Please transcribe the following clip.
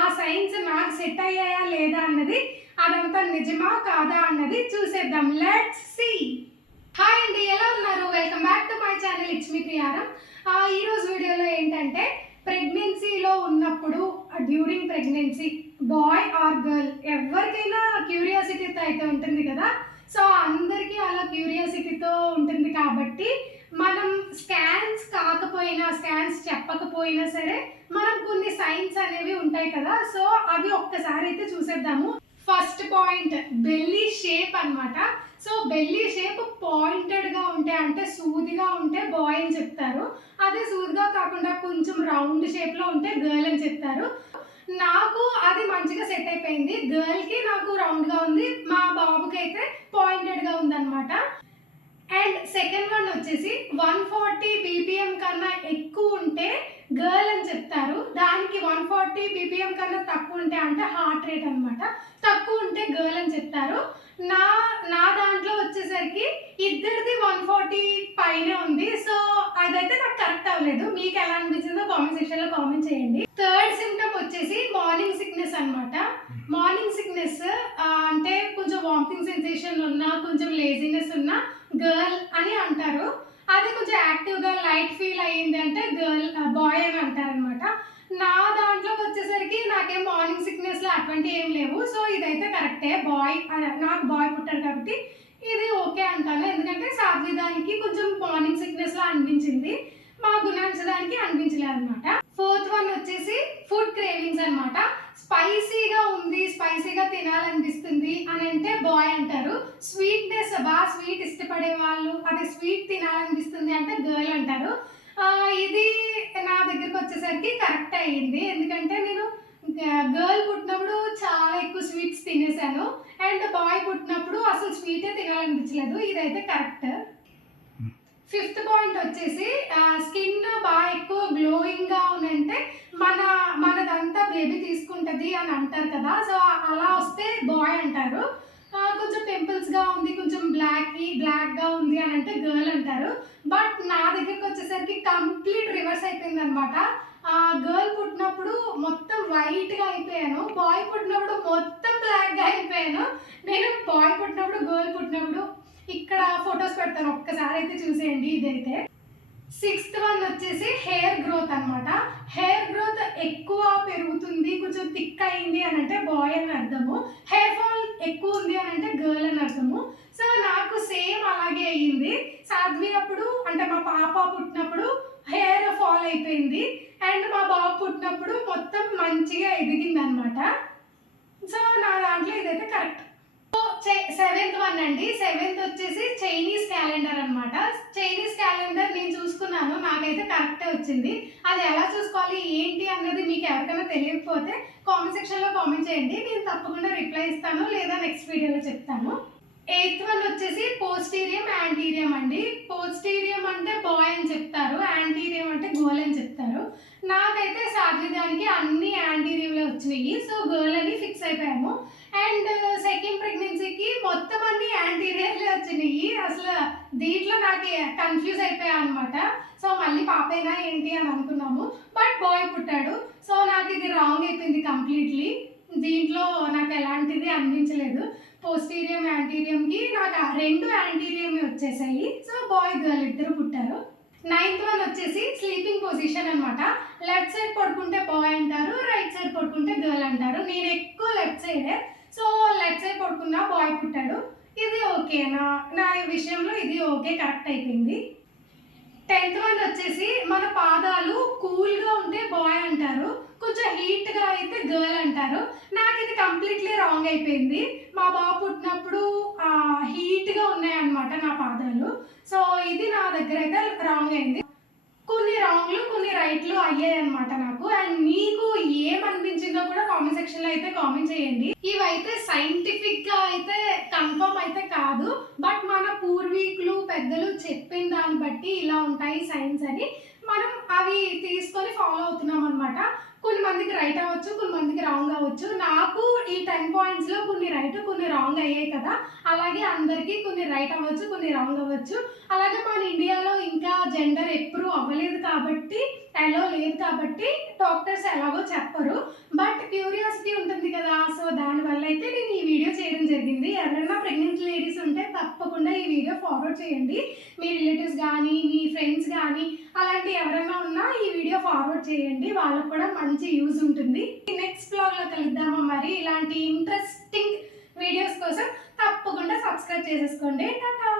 ఆ సైన్స్ నాకు సెట్ అయ్యాయా లేదా అన్నది, అదంతా నిజమా కాదా అన్నది చూసేద్దాం. Let's see. హాయ్ అండి, ఎలా ఉన్నారు? Welcome back to my channel, it's me Priyaram. ఈరోజు వీడియోలో ఏంటంటే, ప్రెగ్నెన్సీలో ఉన్నప్పుడు during pregnancy boy or girl ఎవరికైనా క్యూరియాసిటీతో అయితే ఉంటుంది కదా. సో అందరికీ అలా క్యూరియాసిటీతో ఉంటుంది కాబట్టి మనం స్కాన్స్ కాకపోయినా, స్కాన్స్ చెప్పకపోయినా సరే మనం కొన్ని సైన్స్ అనేవి ఉంటాయి కదా. సో అవి ఒక్కసారి అయితే చూసేద్దాము. ఫస్ట్ పాయింట్ బెల్లీ షేప్ అన్నమాట. సో బెల్లీ షేప్ పాయింటెడ్గా ఉంటే, అంటే సూదిగా ఉంటే బాయ్ అని చెప్తారు. అదే సూదిగా కాకుండా కొంచెం రౌండ్ షేప్లో ఉంటే గర్ల్ అని చెప్తారు. నాకు అది మంచిగా సెట్ అయిపోయింది. గర్ల్కి నాకు రౌండ్గా ఉంది, మా బాబుకి అయితే పాయింటెడ్గా ఉందన్నమాట. అండ్ సెకండ్ వన్ వచ్చేసి 140 BPM కన్నా ఎక్కువ ఉంటే గర్ల్ అని చెప్తారు. దానికి 140 BPM కన్నా తక్కువ ఉంటే అంటే హార్ట్ రేట్ అనమాట, తక్కువ ఉంటే గర్ల్ అని చెప్తారు. నా దాంట్లో వచ్చేసరికి ఇద్దరిది 140 పైనే ఉంది. సో అదైతే నాకు కరెక్ట్ అవ్వలేదు. మీకు ఎలా అనిపించిందో కామెంట్ సెక్షన్లో కామెంట్ చేయండి. థర్డ్ సిమ్టమ్ వచ్చేసి మార్నింగ్ సిక్నెస్ అనమాట. మార్నింగ్ సిక్నెస్ అంటే కొంచెం వామిటింగ్ సెన్సేషన్ ఉన్నా, కొంచెం లేజినెస్ ఉన్నా గర్ల్ అని అంటారు. అదే కొంచెం యాక్టివ్గా లైట్ ఫీల్ అయ్యింది అంటే బాయ్ అని అంటారు అనమాట. నా దాంట్లోకి వచ్చేసరికి నాకేం మార్నింగ్ సిక్నెస్లో అటువంటి ఏం లేవు. సో ఇదైతే కరెక్టే, బాయ్. నాకు బాయ్ పుట్టారు కాబట్టి ఇది ఓకే అంటాను. ఎందుకంటే సాధ్విదానికి కొంచెం మార్నింగ్ సిక్నెస్లా అనిపించింది, మా గుణాంశదానికి అనిపించలేదు అనమాట. ఫోర్త్ వన్ వచ్చేసి ఫుడ్ క్రేవింగ్స్ అనమాట. స్పైసీగా ఉంది, స్పైసీగా తినాలనిపిస్తుంది అని అంటే బాయ్ అంటారు. స్వీట్నెస్ బాగా స్వీట్ ఇష్టపడే వాళ్ళు, అదే స్వీట్ తినాలనిపిస్తుంది అంటే గర్ల్ అంటారు. ఇది నా దగ్గరకు వచ్చేసరికి కరెక్ట్ అయ్యింది. ఎందుకంటే నేను గర్ల్ పుట్టినప్పుడు చాలా ఎక్కువ స్వీట్స్ తినేసాను, అండ్ బాయ్ పుట్టినప్పుడు అసలు స్వీటే తినాలనిపించలేదు. ఇదైతే కరెక్ట్. ఫిఫ్త్ పాయింట్ వచ్చేసి స్కిన్ బాగా ఎక్కువ గ్లోయింగ్గా ఉందంటే మనదంతా బేబీ తీసుకుంటుంది అని అంటారు కదా. సో అలా వస్తే బాయ్ అంటారు. కొంచెం పింపుల్స్గా ఉంది, కొంచెం బ్లాక్గా ఉంది అని అంటే గర్ల్ అంటారు. బట్ నా దగ్గరికి వచ్చేసరికి కంప్లీట్ రివర్స్ అయిపోయింది అనమాట. గర్ల్ పుట్టినప్పుడు మొత్తం వైట్గా అయిపోయాను, బాయ్ పుట్టినప్పుడు మొత్తం బ్లాక్గా అయిపోయాను. నేను బాయ్ పుట్టినప్పుడు, గర్ల్ పుట్టినప్పుడు ఇక్కడ ఫొటోస్ పెడతాను, ఒక్కసారి అయితే చూసేయండి. ఇదైతే సిక్స్త్ వన్ వచ్చేసి హెయిర్ గ్రోత్ అనమాట. హెయిర్ గ్రోత్ ఎక్కువ పెరుగుతుంది, కొంచెం థిక్ అయింది అని అంటే బాయ్ అని అర్థము. హెయిర్ ఫాల్ ఎక్కువ ఉంది అని అంటే గర్ల్ అని అర్థము. సో నాకు సేమ్ అలాగే అయ్యింది. సాధ్వి అప్పుడు అంటే మా పాప పుట్టినప్పుడు హెయిర్ ఫాల్ అయిపోయింది, అండ్ మా బాబు పుట్టినప్పుడు మొత్తం మంచిగా ఎదిగింది అనమాట. సో నా దాంట్లో ఇదైతే కరెక్ట్. సెవెంత్ వన్ అండి. సెవెంత్ వచ్చేసి చైనీస్ క్యాలెండర్ అనమాట. చైనీస్ క్యాలెండర్ నేను చూసుకున్నాను, నాకైతే కరెక్టే వచ్చింది. అది ఎలా చూసుకోవాలి ఏంటి అన్నది మీకు ఎవరికైనా తెలియకపోతే కామెంట్ సెక్షన్లో కామెంట్ చేయండి, నేను తప్పకుండా రిప్లై ఇస్తాను, లేదా నెక్స్ట్ వీడియోలో చెప్తాను. ఎయిత్ వన్ వచ్చేసి పోస్టీరియం యాంటీరియం అండి. పోస్టీరియం అంటే బాయ్ అని చెప్తారు, యాంటీరియం అంటే గర్ల్ అని చెప్తారు. నాకైతే సాధ్యదానికి అన్ని యాంటీరియంలో వచ్చినాయి. సో గర్ల్ అని ఫిక్స్ అయిపోయాము. అండ్ సెకండ్ ప్రెగ్నెన్సీకి మొత్తం అన్ని యాంటీరియర్లే వచ్చినాయి. అసలు దీంట్లో నాకు కన్ఫ్యూజ్ అయిపోయా అనమాట. సో మళ్ళీ పాపైనా ఏంటి అని అనుకున్నాము, బట్ బాయ్ పుట్టాడు. సో నాకు ఇది రాంగ్ అయిపోయింది కంప్లీట్లీ. దీంట్లో నాకు ఎలాంటిది అనిపించలేదు. పోస్టీరియం యాంటీరియంకి నాకు రెండు యాంటీరియం వచ్చేసాయి. సో బాయ్ గర్ల్ ఇద్దరు పుట్టారు. నైన్త్ వన్ వచ్చేసి స్లీపింగ్ పొజిషన్ అనమాట. లెఫ్ట్ సైడ్ పడుకుంటే బాయ్ అంటారు, రైట్ సైడ్ పడుకుంటే గర్ల్ అంటారు. నేను ఎక్కువ లెఫ్ట్ సైడే. సో లెఫ్ట్ సైడ్ పడుకున్నా బాయ్ పుట్టాడు. ఇది ఓకే, నా విషయంలో ఇది ఓకే, కరెక్ట్ అయిపోయింది. 10th వన్ వచ్చేసి మన పాదాలు కూల్గా ఉంటే బాయ్ అంటారు, కొంచెం హీట్గా అయితే గర్ల్ అంటారు. నాకు ఇది కంప్లీట్లీ రాంగ్ అయిపోయింది. మా బాబు పుట్టినప్పుడు హీట్గా ఉన్నాయన్నమాట నా పాదాలు. సో ఇది నా దగ్గర అయితే రాంగ్ అయింది. కొన్ని రాంగ్లు కొన్ని రైట్లు అయ్యాయి అనమాట నాకు. అండ్ మీకు ఏమనిపించిందో కూడా కామెంట్ సెక్షన్లో అయితే కామెంట్ చేయండి. ఇవైతే సైంటిఫిక్గా అయితే కన్ఫర్మ్ అయితే కాదు, బట్ మన పూర్వీకులు పెద్దలు చెప్పిన దాన్ని బట్టి ఇలా ఉంటాయి సైన్స్ అని మనం అవి తీసుకొని ఫాలో అవుతున్నాం అనమాట. కొన్ని మందికి రైట్ అవ్వచ్చు, కొన్ని మందికి రాంగ్ అవ్వచ్చు. నాకు ఈ 10 పాయింట్స్‌లో కొన్ని రైట్, కొన్ని రాంగ్ అయ్యాయి కదా! అలాగే అందరికీ కొన్ని రైట్ అవ్వచ్చు, కొన్ని రాంగ్ అవ్వచ్చు. అలాగే మన ఇండియాలో ఇంకా జెండర్ అప్రూవ్ అవ్వలేదు కాబట్టి, అలో లేదు కాబట్టి డాక్టర్స్ ఎలాగో చెప్పరు. బట్ క్యూరియాసిటీ ఉంటుంది కదా! సో, దానివల్ల అయితే నేను ఈ వీడియో చేయడం జరిగింది. ఎవరైనా ప్రెగ్నెంట్ లేడీస్ ఉంటే తప్పకుండా ఈ వీడియో ఫార్వర్డ్ చేయండి. మీ రిలేటివ్స్ గానీ, మీ ఫ్రెండ్స్ గానీ అలాంటి ఎవరైనా ఉన్నా ఈ వీడియో ఫార్వర్డ్ చేయండి. వాళ్ళకి కూడా మంచి యూజ్ ఉంటుంది. నెక్స్ట్ బ్లాగ్‌లో కలుద్దామా మరి. ఇలాంటి ఇంట్రెస్టింగ్ వీడియోస్ కోసం తప్పకుండా సబ్స్క్రైబ్ చేసేసుకోండి. టాటా!